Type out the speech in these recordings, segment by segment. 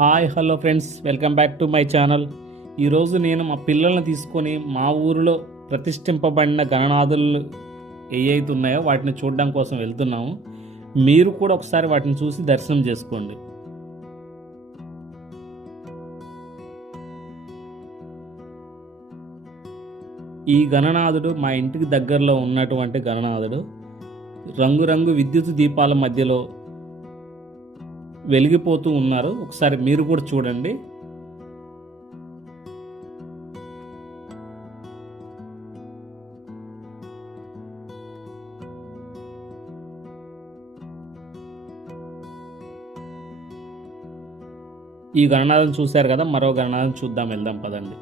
Hi hello friends, welcome back to my channel. ఈరోజు నేను మా పిల్లల్ని తీసుకొని మా ఊరిలో ప్రతిష్ఠింపబడిన గణనాథులు ఏవైతే ఉన్నాయో వాటిని చూడడం కోసం వెళ్తున్నాము. మీరు కూడా ఒకసారి వాటిని చూసి దర్శనం చేసుకోండి. ఈ గణనాథుడు మా ఇంటికి దగ్గరలో ఉన్నటువంటి గణనాథుడు రంగురంగు విద్యుత్ దీపాల మధ్యలో వెలిగిపోతూ ఉన్నారు. ఒకసారి మీరు కూడా చూడండి. ఈ గణనాథం చూశారు కదా, మరో గణనాథం చూద్దాం, వెళ్దాం పదండి.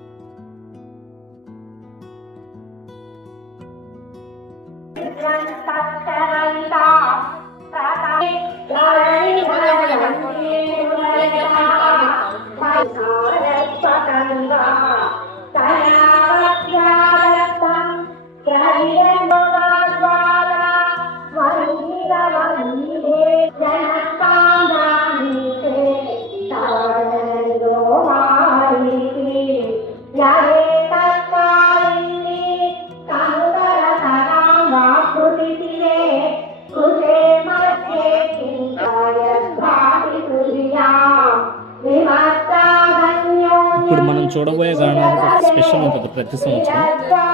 ఇప్పుడు మనం చూడబోయే గణనాథుడు ఒక స్పెషల్ ఉంటుంది. ప్రతి సంవత్సరం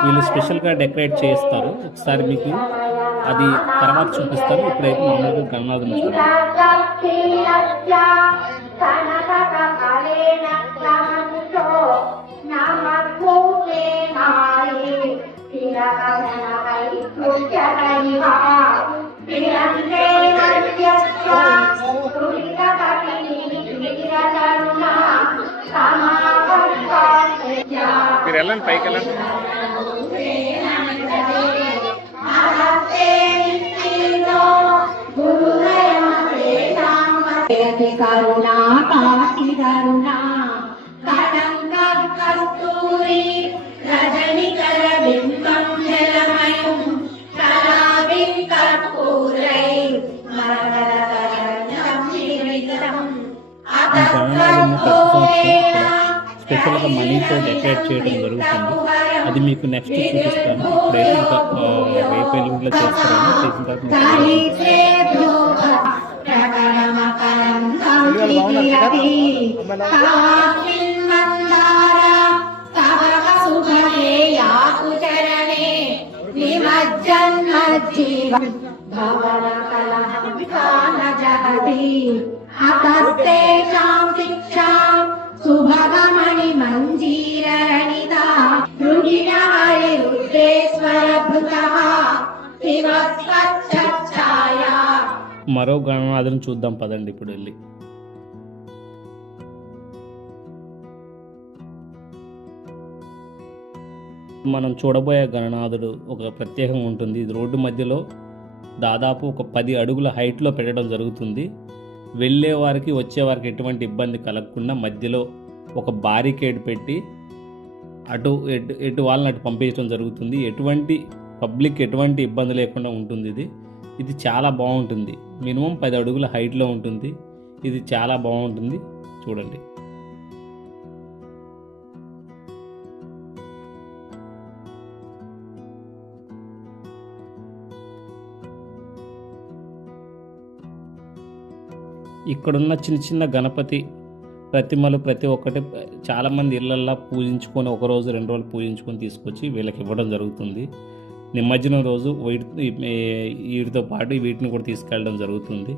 వీళ్ళు స్పెషల్గా డెకరేట్ చేస్తారు. ఒకసారి మీకు అది తర్వాత చూపిస్తారు. ఇప్పుడైతే మామూలుగా గణనాథుని మీరు వెళ్ళండి, పైకి వెళ్ళండి. కరుణా కాశీ కరుణా కళంక కస్తూరి రజనికర బింబం జలమయం కళావిం కర్పూరై స్పెషల్గా మనీతో డెకరేట్ చేయడం జరుగుతుంది. అది మీకు నెక్స్ట్ చూపిస్తాను. ఇప్పుడైతే ఇంకా రేపు ఎల్లుండిలో చేస్తాను. చేసిన సుభగమణి మంజీరరణిత రుగిణ హరి రుద్రేశ్వర భృతః శివస్వచ్ఛాయ. మరో గణనాథుని చూద్దాం పదండి ఇప్పుడు వెళ్ళి. మనం చూడబోయే గణనాథుడు ఒక ప్రత్యేకంగా ఉంటుంది. ఇది రోడ్డు మధ్యలో దాదాపు ఒక 10 అడుగుల హైట్లో పెట్టడం జరుగుతుంది. వెళ్ళే వారికి వచ్చేవారికి ఎటువంటి ఇబ్బంది కలగకుండా మధ్యలో ఒక బారికేడ్ పెట్టి ఎటు వాళ్ళని అటు పంపించడం జరుగుతుంది. ఎటువంటి పబ్లిక్ ఎటువంటి ఇబ్బంది లేకుండా ఉంటుంది. ఇది చాలా బాగుంటుంది. మినిమం 10 అడుగుల హైట్లో ఉంటుంది. ఇది చాలా బాగుంటుంది, చూడండి. ఇక్కడున్న చిన్న చిన్న గణపతి ప్రతిమలు ప్రతి ఒక్కటి చాలామంది ఇళ్ళల్లో పూజించుకొని 1 రోజు 2 రోజులు పూజించుకొని తీసుకొచ్చి వీళ్ళకి ఇవ్వడం జరుగుతుంది. నిమజ్జనం రోజు వీటితో పాటు వీటిని కూడా తీసుకెళ్ళడం జరుగుతుంది.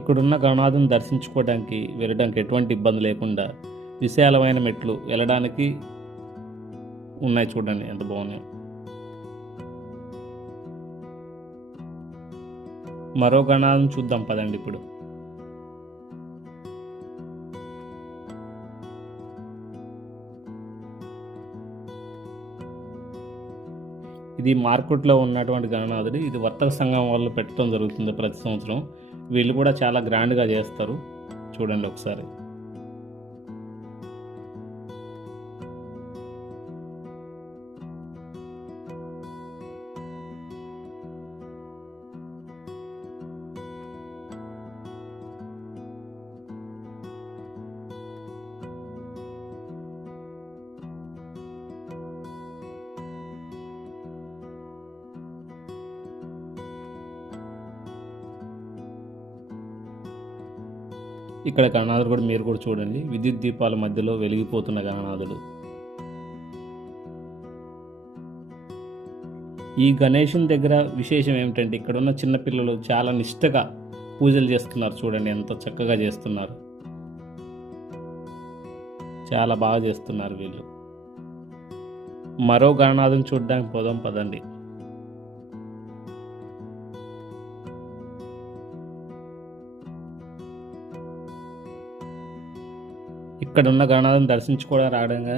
ఇక్కడున్న గణనాథుని దర్శించుకోవడానికి వెళ్ళడానికి ఎటువంటి ఇబ్బంది లేకుండా విశాలమైన మెట్లు వెళ్ళడానికి ఉన్నాయి. చూడండి ఎంత బాగున్నాయి. మరో గణనాథుని చూద్దాం పదండి ఇప్పుడు. ఇది మార్కెట్లో ఉన్నటువంటి గణనాథుడు. ఇది వర్తక సంఘం వాళ్ళు పెట్టడం జరుగుతుంది ప్రతి సంవత్సరం. వీళ్ళు కూడా చాలా గ్రాండ్గా చేస్తారు. చూడండి ఒకసారి. ఇక్కడ గణనాథుడు కూడా మీరు కూడా చూడండి, విద్యుత్ దీపాల మధ్యలో వెలిగిపోతున్న గణనాథుడు. ఈ గణేశుని దగ్గర విశేషం ఏమిటంటే ఇక్కడ ఉన్న చిన్నపిల్లలు చాలా నిష్టగా పూజలు చేస్తున్నారు. చూడండి ఎంత చక్కగా చేస్తున్నారు, చాలా బాగా చేస్తున్నారు వీళ్ళు. మరో గణనాథుని చూడడానికి పోదాం పదండి. ఇక్కడ ఉన్న గణనాథుని దర్శించుకోవడం రావడంగా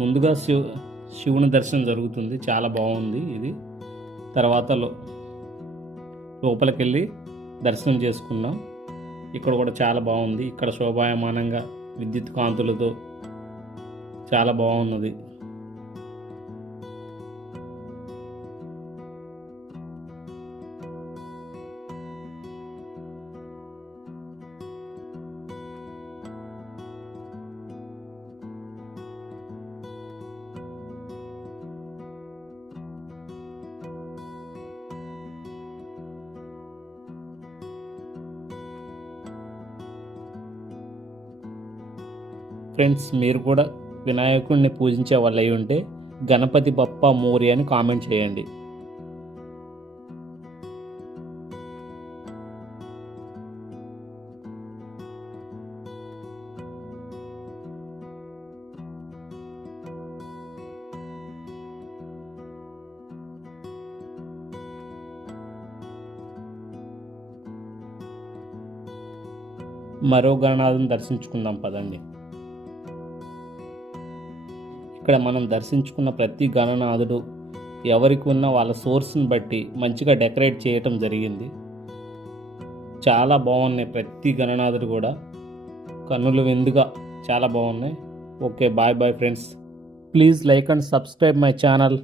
ముందుగా శివుని దర్శనం జరుగుతుంది. చాలా బాగుంది ఇది. తర్వాత లోపలికి వెళ్ళి దర్శనం చేసుకున్నాం. ఇక్కడ కూడా చాలా బాగుంది. ఇక్కడ శోభాయమానంగా విద్యుత్ కాంతులతో చాలా బాగున్నది. ఫ్రెండ్స్, మీరు కూడా వినాయకుడిని పూజించే వాళ్ళు అయి ఉంటే గణపతి బప్ప మోరియా అని కామెంట్ చేయండి. మరో గణనాథుని దర్శించుకుందాం పదండి. ఇక్కడ మనం దర్శించుకున్న ప్రతి గణనాథుడు ఎవరికి ఉన్న వాళ్ళ సోర్స్ని బట్టి మంచిగా డెకరేట్ చేయటం జరిగింది. చాలా బాగున్నాయి ప్రతి గణనాథుడు కూడా, కన్నులు విందుగా చాలా బాగున్నాయి. Okay, bye bye friends. Please like and subscribe my channel.